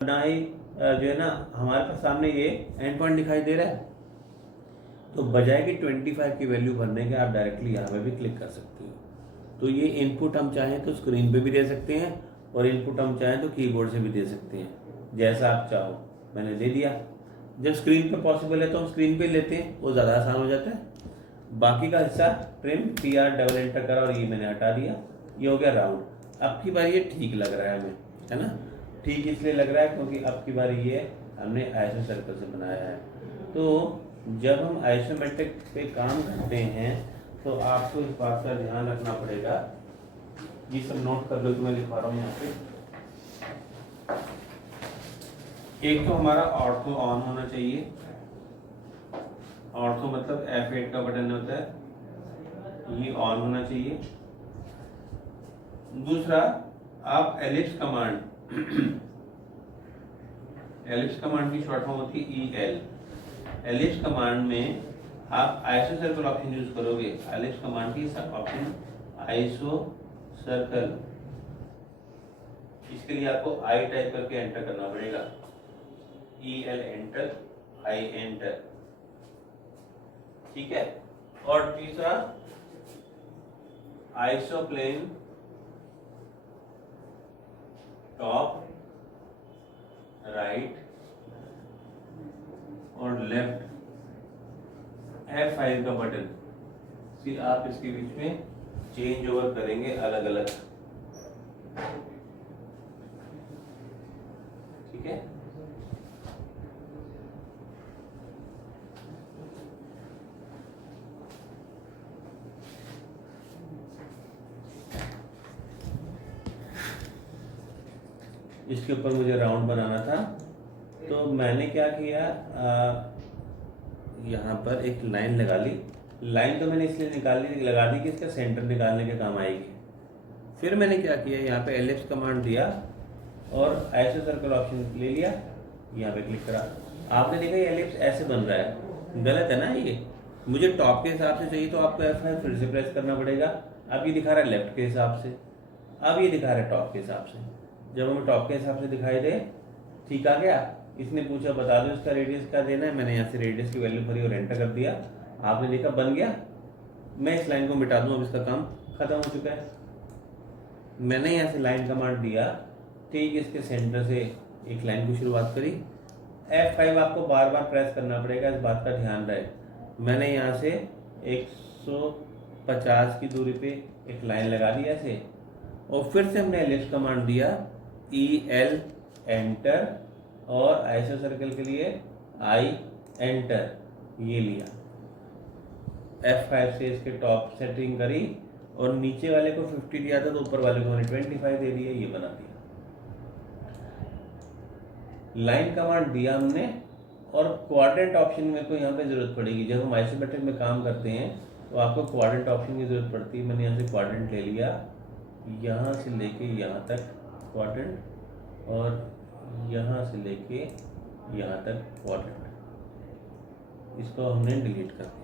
ना ही जो है ना हमारे पास सामने ये एंड पॉइंट दिखाई दे रहा है। तो बजाय कि 25 की वैल्यू भरने के आप डायरेक्टली यहाँ पे भी क्लिक कर सकते हो। तो ये इनपुट हम चाहें तो स्क्रीन पे भी दे सकते हैं और इनपुट हम चाहें तो कीबोर्ड से भी दे सकते हैं, जैसा आप चाहो। मैंने दे दिया। जब स्क्रीन पर पॉसिबल है तो हम स्क्रीन पे लेते हैं, वो ज़्यादा आसान हो जाता है। बाकी का हिस्सा ट्रिम PR डबल एंटर करा और ये मैंने हटा दिया। ये हो गया राउंड। अब की बार ये ठीक लग रहा है हमें, है ना। ठीक इसलिए लग रहा है क्योंकि अब की बार ये हमने आइसो सर्कल से बनाया है। तो जब हम आइसोमेट्रिक पे काम करते हैं तो आपको इस बात का ध्यान रखना पड़ेगा। ये सब नोट कर लो कि मैं लिखवा रहा हूँ यहाँ पे। एक तो हमारा ऑर्थो ऑन होना चाहिए। ऑर्थो मतलब F8 का बटन होता है, ये ऑन होना चाहिए। दूसरा, आप एलिप्स कमांड एलिप्स कमांड की शॉर्ट फॉर्म होती है EL। एलिप्स कमांड में आप आइसो सर्कल ऑप्शन यूज करोगे। एलिप्स कमांड की सब ऑप्शन आइसो सर्कल, इसके लिए आपको आई टाइप करके एंटर करना पड़ेगा। EL एंटर, आई एंटर, ठीक है। और तीसरा आइसो प्लेन टॉप, राइट और लेफ्ट, F5 का बटन, फिर आप इसके बीच में चेंज ओवर करेंगे अलग अलग, ठीक है। इसके ऊपर मुझे राउंड बनाना था, तो मैंने क्या किया, यहाँ पर एक लाइन लगा ली। लाइन तो मैंने इसलिए लगा दी कि इसका सेंटर निकालने के काम आएगी। फिर मैंने क्या किया, यहाँ पे एलिप्स कमांड दिया और आइसो सर्कल ऑप्शन ले लिया, यहाँ पे क्लिक करा। आपने देखा ये एलिप्स ऐसे बन रहा है, गलत है ना ये। मुझे टॉप के हिसाब से चाहिए तो आपको F5 फिर से प्रेस करना पड़ेगा। अब ये दिखा रहा है लेफ्ट के हिसाब से, अब ये दिखा रहा है टॉप के हिसाब से। जब हमें टॉप के हिसाब से दिखाई दे, ठीक आ गया। इसने पूछा बता दो इसका रेडियस क्या देना है, मैंने यहाँ से रेडियस की वैल्यू भरी और एंटर कर दिया। आपने देखा बन गया। मैं इस लाइन को मिटा दूँ, अब इसका काम खत्म हो चुका है। मैंने यहाँ से लाइन कमांड दिया, ठीक इसके सेंटर से एक लाइन की शुरुआत करी। F5 आपको बार बार प्रेस करना पड़ेगा, इस बात का ध्यान रहे। मैंने यहाँ से 150 की दूरी पे एक लाइन लगा दी ऐसे, और फिर से हमने एलिप्स कमांड दिया, EL एंटर और आइसो सर्कल के लिए I एंटर, ये लिया। F5 से इसके टॉप सेटिंग करी और नीचे वाले को 50 दिया था तो ऊपर वाले को मैंने 25 दे दिया, ये बना दिया। लाइन कमांड दिया हमने, और क्वाड्रेंट ऑप्शन में को यहाँ पे जरूरत पड़ेगी। जब हम आइसोमेट्रिक में काम करते हैं तो आपको क्वाड्रेंट ऑप्शन की जरूरत पड़ती है। मैंने यहाँ से क्वाड्रेंट ले लिया, यहाँ से लेके यहाँ तक क्वाड्रेंट, और यहाँ से लेके यहाँ तक क्वाड्रेंट। इसको हमने डिलीट कर दिया।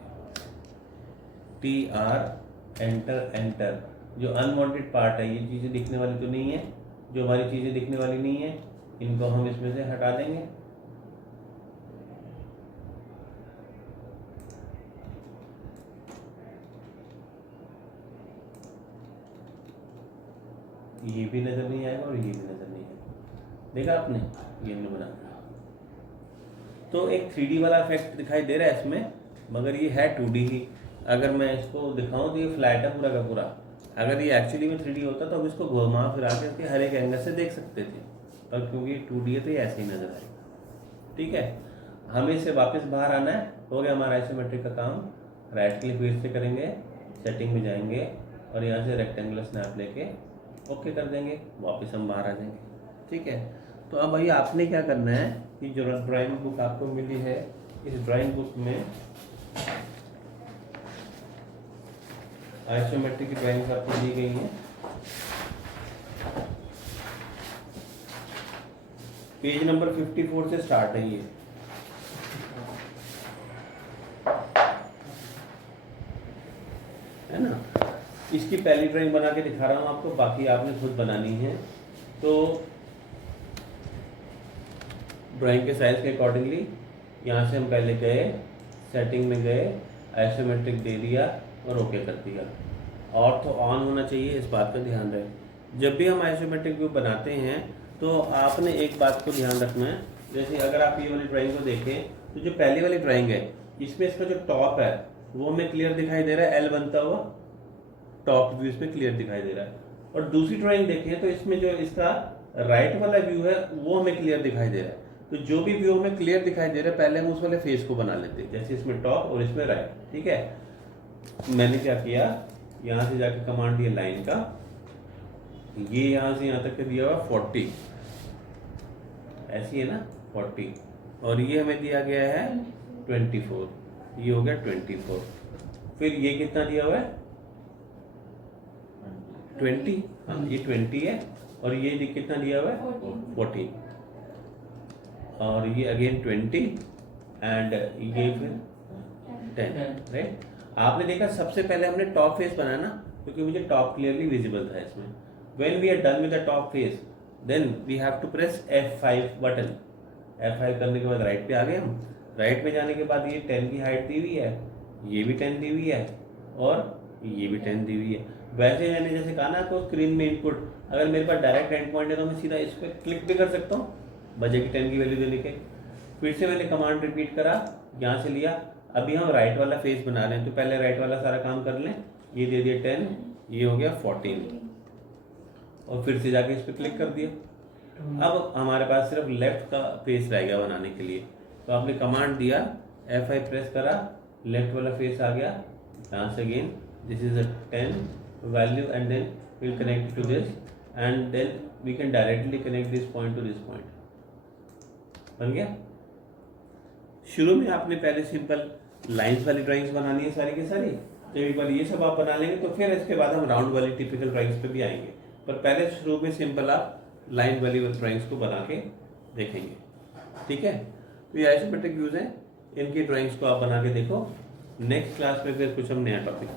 TR enter enter. जो अनवांटेड पार्ट है, ये चीज़ें दिखने वाली तो नहीं है, जो हमारी चीज़ें दिखने वाली नहीं है, इनको हम इसमें से हटा देंगे। ये भी नजर नहीं आएगा और ये भी नजर नहीं आएगा। देखा आपने, ये हमने बना दिया। तो एक 3D वाला इफेक्ट दिखाई दे रहा है इसमें, मगर ये है 2D ही। अगर मैं इसको दिखाऊं तो ये फ्लैट है पूरा का पूरा। अगर ये एक्चुअली में 3D होता तो हम इसको घुमा फिरा के इसके हर एक एंगल से देख सकते थे, पर क्योंकि 2D है तो ये ऐसे ही नजर आएगा। ठीक है, हमें इससे वापस बाहर आना है। हो गया हमारा आइसोमेट्रिक का काम। राइट क्लिक फिर से करेंगे, सेटिंग में जाएंगे और यहाँ से रेक्टेंगुलर स्नैप लेके ओके कर देंगे, वापस हम बाहर आ जाएंगे। ठीक है, तो अब भाई आपने क्या करना है कि जो ड्राइंग बुक आपको मिली है, इस ड्राइंग बुक में आइसोमेट्रिक की ड्राइंग्स आपको दी गई हैं। पेज नंबर 54 से स्टार्ट है ये। है ना, इसकी पहली ड्राइंग बना के दिखा रहा हूँ आपको, बाकी आपने खुद बनानी है। तो ड्राइंग के साइज के अकॉर्डिंगली यहाँ से हम पहले गए, सेटिंग में गए, आइसोमेट्रिक दे दिया और ओके कर दिया। ऑर्थो ऑन होना चाहिए, इस बात का ध्यान रहे। जब भी हम आइसोमेट्रिक व्यू बनाते हैं तो आपने एक बात को ध्यान रखना है, जैसे अगर आप ये वाली ड्राइंग को देखें तो जो पहली वाली ड्राइंग है इसमें इसका जो टॉप है वो हमें क्लियर दिखाई दे रहा है, एल बनता हुआ टॉप व्यू इसमें क्लियर दिखाई दे रहा है। और दूसरी ड्राइंग देखें तो इसमें जो इसका राइट वाला व्यू है वो हमें क्लियर दिखाई दे रहा है। तो जो भी व्यू हमें क्लियर दिखाई दे रहा है पहले हम उस वाले फेस को बना लेते हैं, जैसे इसमें टॉप और इसमें राइट। ठीक है, मैंने क्या किया, यहाँ से जाके कमांड दिया लाइन का, ये यहाँ से यहाँ तक दिया हुआ 40, ऐसी है ना 40, और ये हमें दिया गया है 24, ये हो गया 24। फिर ये कितना दिया हुआ है 20, हाँ ये 20 है, और ये कितना दिया हुआ है 40, और ये अगेन 20 एंड ये फिर 10, राइट। आपने देखा सबसे पहले हमने टॉप फेस बनाया ना, क्योंकि मुझे टॉप क्लियरली विजिबल था इसमें। When we are done with the top face then we have to press F5 button. F5 करने के बाद राइट पे आ गए हम। राइट पे जाने के बाद ये 10 की हाइट दी हुई है, ये भी 10 दी हुई है, और ये भी 10 दी हुई है। वैसे मैंने जैसे कहा ना आपको स्क्रीन में इनपुट, अगर मेरे पास डायरेक्ट एंड पॉइंट है तो मैं सीधा इस पर क्लिक भी कर सकता हूँ, बजेगी 10 की वैल्यू देने के। फिर से मैंने कमांड रिपीट करा, यहाँ से लिया। अभी हम राइट वाला फेस बना रहे हैं तो पहले राइट वाला सारा काम कर लें। ये दे दिया 10, ये हो गया 14, और फिर से जाके इस पर क्लिक कर दिया। अब हमारे पास सिर्फ लेफ्ट का फेस रह गया बनाने के लिए, तो आपने कमांड दिया, F5 प्रेस करा, लेफ्ट वाला फेस आ गया। यहाँ से again this is a 10 value and then we'll connect it to this and then we can directly connect this point to this point। बन गया। शुरू में आपने पहले सिंपल लाइंस वाली ड्राइंग्स बनानी है सारी की सारी, तो एक बार ये सब आप बना लेंगे तो फिर इसके बाद हम राउंड वाली टिपिकल ड्राइंग्स पे भी आएंगे, पर पहले शुरू में सिंपल आप लाइन वाली ड्राइंग्स को बना के देखेंगे। ठीक है, तो ये आइसोमेट्रिक व्यूज हैं, इनकी ड्राइंग्स को आप बना के देखो। नेक्स्ट क्लास में फिर कुछ हम नया टॉपिक करेंगे।